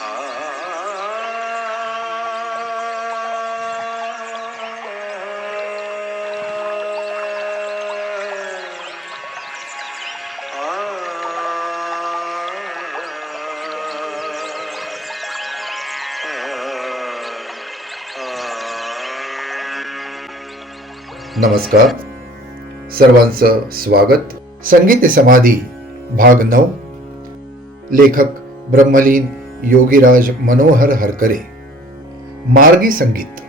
नमस्कार. सर्वांचं स्वागत. संगीत समाधी भाग नऊ. लेखक ब्रह्मलीन योगीराज मनोहर हरकरे. मार्गी संगीत.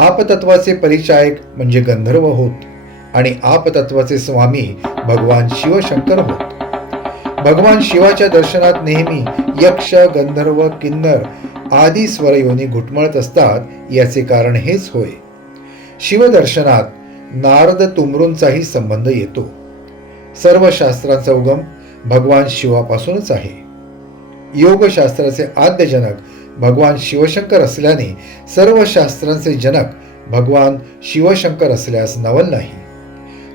आपतत्वाचे परिचायक म्हणजे गंधर्व होत आणि आपतत्वाचे स्वामी भगवान शिवशंकर होत. भगवान शिवाच्या दर्शनात नेहमी यक्ष गंधर्व किन्नर आदी स्वरयोनी घुटमळत असतात याचे कारण हेच होय. शिवदर्शनात नारद तुमरूंचाही संबंध येतो. सर्व शास्त्रांचा उगम भगवान शिवापासूनच आहे. योगशास्त्राचे आद्यजनक भगवान शिवशंकर असल्याने सर्व शास्त्रांचे जनक भगवान शिवशंकर असल्यास नवल नाही.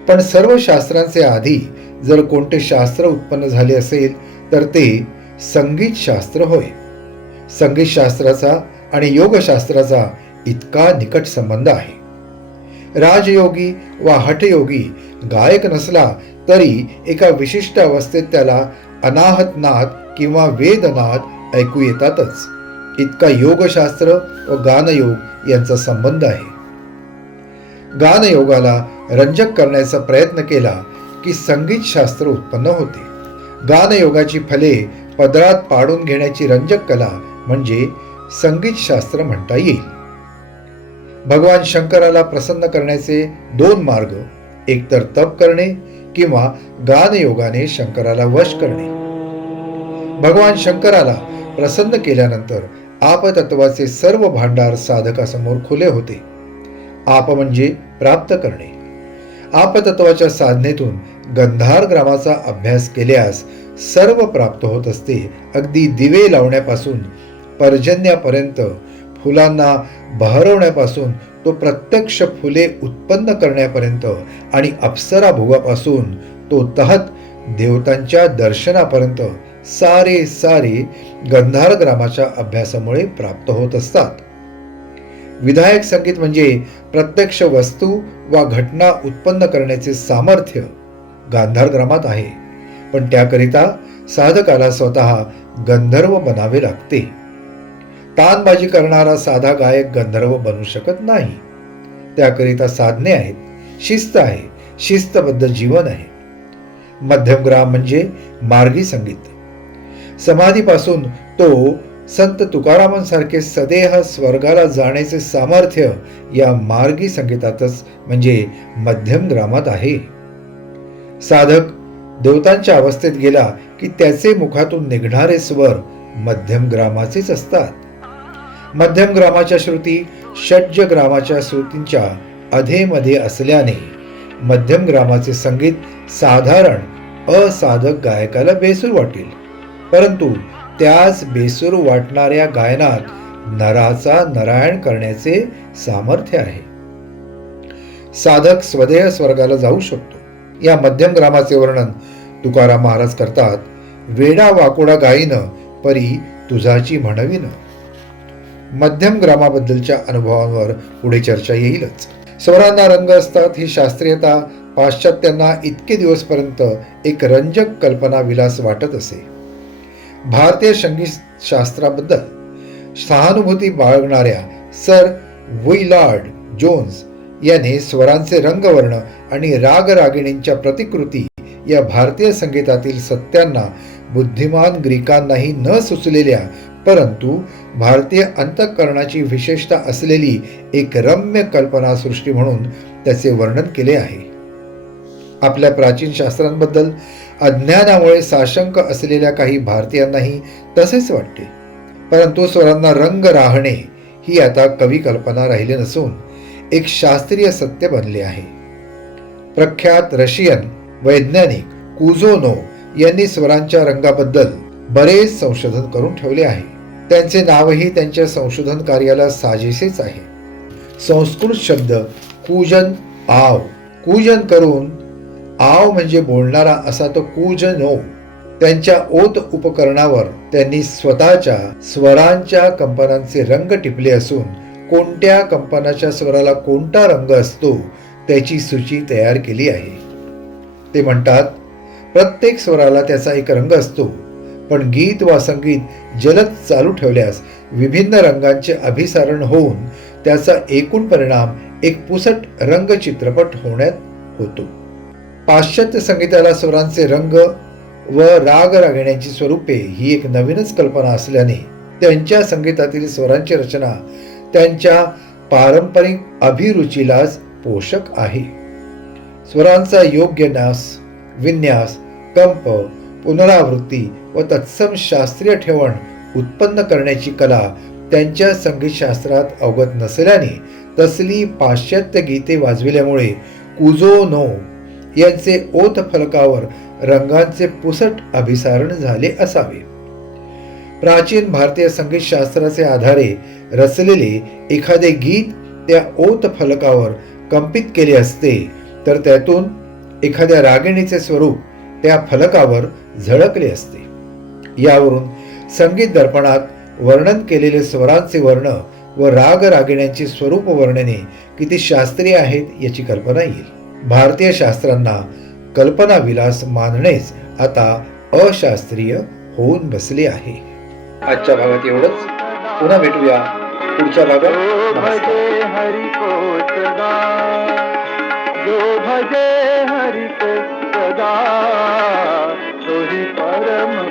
पण सर्व शास्त्रांचे आधी जर कोणते शास्त्र उत्पन्न झाले असेल तर ते संगीत शास्त्र होय. संगीत शास्त्राचा आणि योगशास्त्राचा इतका निकट संबंध आहे. राजयोगी वा हठयोगी गायक नसला तरी एका विशिष्ट अवस्थेत त्याला अनाहत नाद किंवा वेदनाद ऐकू येतातच. इतका योगशास्त्र व गानयोग यांचा संबंध आहे. गानयोगाला रंजक करण्याचा प्रयत्न केला की संगीत शास्त्र उत्पन्न होते. गानयोगाची फले पदरात पाडून घेण्याची रंजक कला म्हणजे संगीत शास्त्र म्हणता येईल. भगवान शंकराला प्रसन्न करण्याचे दोन मार्ग एकतर तप करणे किंवा गानयोगाने शंकराला वश करणे. भगवान शंकराला प्रसन्न केल्यानंतर आपतत्वाचे सर्व भांडार साधकासमोर खुले होते. आप म्हणजे प्राप्त करणे. आपतत्वाच्या साधनेतून गंधार ग्रामाचा अभ्यास केल्यास सर्व प्राप्त होत असते. अगदी दिवे लावण्यापासून पर्जन्यापर्यंत फुलांना बहरवण्यापासून तो प्रत्यक्ष फुले उत्पन्न करण्यापर्यंत आणि अप्सरा भोगापासून तो तहत देवतांच्या दर्शनापर्यंत सारे सारे गंधार ग्रामाच्या अभ्यासामुळे प्राप्त होत असतात. विधायक संगीत म्हणजे प्रत्यक्ष वस्तू वा घटना उत्पन्न करण्याचे सामर्थ्य गांधार ग्रामात आहे. पण त्याकरिता साधकाला स्वतः गंधर्व बनावे लागते. तानबाजी करणारा साधा गायक गंधर्व बनू शकत नाही. त्याकरिता साधने आहेत. शिस्त आहे. शिस्तबद्ध जीवन आहे. मध्यमग्राम म्हणजे मार्गी संगीत. समाधीपासून तो संत तुकारामांसारखे सदेह स्वर्गाला जाण्याचे सामर्थ्य या मार्गी संगीतातच म्हणजे मध्यम ग्रामात आहे. साधक देवतांच्या अवस्थेत गेला की त्याचे मुखातून निघणारे स्वर मध्यम ग्रामाचेच असतात. मध्यम ग्रामाच्या श्रुती षड्ज ग्रामाच्या श्रुतींच्या अधेमध्ये असल्याने मध्यम ग्रामाचे संगीत साधारण असाधक गायकाला बेसूर वाटेल. परंतु त्याच बेसूर वाटणाऱ्या गायनात नराचा नारायण करण्याचे सामर्थ्य आहे. साधक स्वदेह स्वर्गाला जाऊ शकतो. या मध्यम ग्रामाचे वर्णन तुकाराम महाराज करतात वेडा वाकोडा गायीनं परी तुझाची म्हणवीन. मध्यम ग्रामाबद्दलच्या अनुभवांवर पुढे चर्चा येईलच. स्वरांना रंग असतात ही शास्त्रीयता पाश्चात्यांना इतके दिवसपर्यंत एक रंजक कल्पना विलास वाटत असे. भारतीय संगीत शास्त्राबद्दल सहानुभूती बाळगणाऱ्या सर विलार्ड जोन्स याने स्वरांचे रंगवर्ण आणि रागरागिणींच्या प्रतिकृती या भारतीय संगीतातील सत्यांना बुद्धिमान ग्रीकांनाही न सुचलेल्या परंतु भारतीय अंतःकरणाची विशेषता असलेली एक रम्य कल्पनासृष्टी म्हणून त्याचे वर्णन केले आहे. आपल्या प्राचीन शास्त्रांबद्दल अज्ञानामुळे साशंक असलेल्या काही भारतीयांनाही तसेच वाटते. परंतु स्वरांना रंग राहणे ही आता कवी कल्पना राहिली नसून एक शास्त्रीय सत्य बनले आहे. प्रख्यात रशियन वैज्ञानिक कुझोनो यांनी स्वरांच्या रंगाबद्दल बरेच संशोधन करून ठेवले आहे. त्यांचे नावही त्यांच्या संशोधन कार्याला साजेसेच आहे. संस्कृत शब्द कूजन आव कूजन करून आव म्हणजे बोलणारा असा तो कूजनो त्यांच्या ओत उपकरणावर त्यांनी स्वतःच्या स्वरांच्या कंपनांचे रंग टिपले असून कोणत्या कंपनाच्या स्वराला कोणता रंग असतो त्याची सूची तयार केली आहे. ते म्हणतात प्रत्येक स्वराला त्याचा एक रंग असतो पण गीत वा संगीत जलद चालू ठेवल्यास विभिन्न रंगांचे अभिसारण होऊन त्याचा एकूण परिणाम एक पुसट रंग चित्रपट होण्यात होतो. पाश्चात्य संगीताला स्वरांचे रंग व राग रागण्याची स्वरूपे ही एक नवीनच कल्पना असल्याने त्यांच्या संगीतातील स्वरांची रचना त्यांच्या पारंपरिक अभिरुचीलाच पोषक आहे. स्वरांचा योग्य न्यास विन्यास कंप पुनरावृत्ती व तत्सम शास्त्रीय ठेवण उत्पन्न करण्याची कला त्यांच्या संगीतशास्त्रात अवगत नसल्याने तसली पाश्चात्य गीते वाजविल्यामुळे कुजो नो यांचे ओत फलकावर रंगांचे पुसट अभिसारण झाले असावे. प्राचीन भारतीय संगीत शास्त्राचे आधारे रचलेले एखादे गीत त्या ओत फलकावर कंपित केले असते तर त्यातून एखाद्या रागिणीचे स्वरूप त्या फलकावर झळकले असते. यावरून संगीत दर्पणात वर्णन केलेले स्वरांचे वर्ण व राग रागिण्यांची स्वरूप वर्णने किती शास्त्रीय आहेत याची कल्पना येईल. भारतीय शास्त्रांना कल्पना विलास मानणेच आता अशास्त्रीय होऊन बसले आहे. आजच्या भागात एवढंच. पुन्हा भेटूया पुढच्या भागात. जो भजे सदा. ही परम